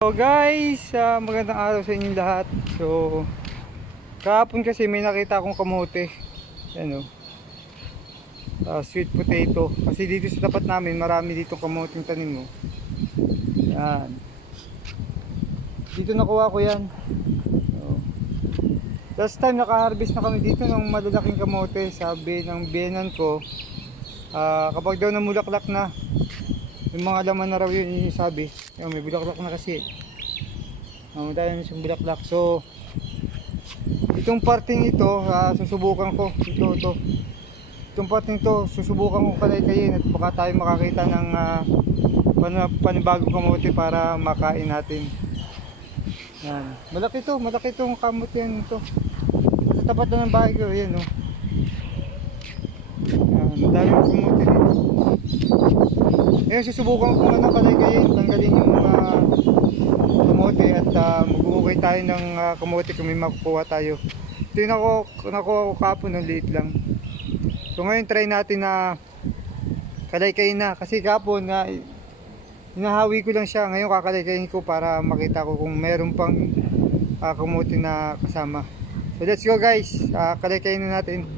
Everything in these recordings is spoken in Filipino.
So guys, magandang araw sa inyong lahat. So kahapon kasi may nakita akong kamote. Ano, sweet potato. Kasi dito sa tapat namin marami dito kamoteng tanim mo. Yan. Dito nakuha ko yan. So, last time naka-harvest na kami dito ng malalaking kamote. Sabi ng biyenan ko, kapag daw namulaklak na, yung mga laman na raw yun yung sabi. Yung may bulaklak na kasi. Dahil na siyang bulaklak. So itong parting ito, susubukan ko. Ito. Itong parting ito, susubukan ko kalay-kayin at baka tayo makakita ng panibagong kamote para makain natin. Yan. Malaki itong kamote yan ito. Sa tapat na ng bahay ko, yan o. Yan, dami yung kamote dito. Ngayon susubukan ko nga kalay-kayin, tanggalin yung kamote at mag-uukay tayo ng kamote kung may makukuha tayo. Ito yung nakuha ko kapon, ng liit lang. So ngayon try natin na kalay-kayin na, kasi kapon nga hinahawi ko lang siya. Ngayon kakalay-kayin ko para makita ko kung meron pang kamote na kasama. So let's go guys, kalay-kayin na natin.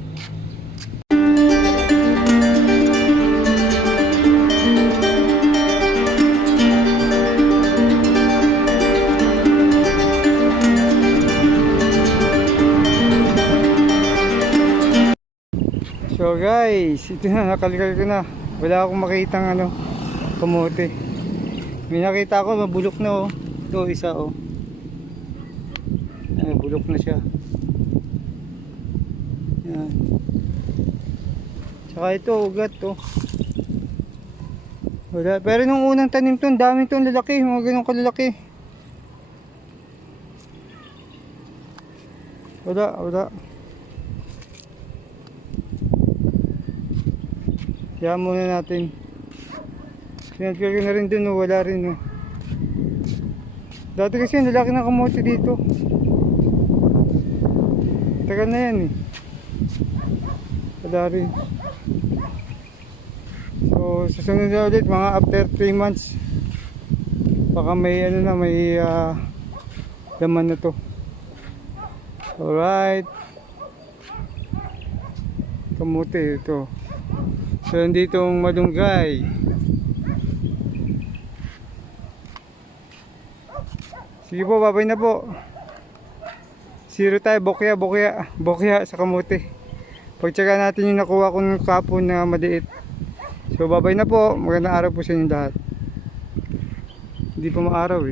So guys, ito na, nakalikal ko na. Wala akong makitang kamote. May nakita ako, mabulok na oh. Ito isa oh. Bulok na siya. Yan. Tsaka ito, ugat oh. Wala. Pero nung unang tanim to, dami itong lalaki. Mga ganun kalalaki. Wala. Kaya muna natin. Sinadkal ko na rin dun, wala rin. Dati kasi ang lalaki ng kamote dito. Tagal na yan wala rin. So susunod na ulit mga after 3 months. Baka may may laman na to. Alright. Kamote ito. So nandito ang malunggay. Sige po, babay na po. Zero tayo, bokya sa kamote. Pagtsaga natin yung nakuha ko ng kapon na maliit. So babay na po, magandang araw po sa inyo lahat. Hindi pa maaraw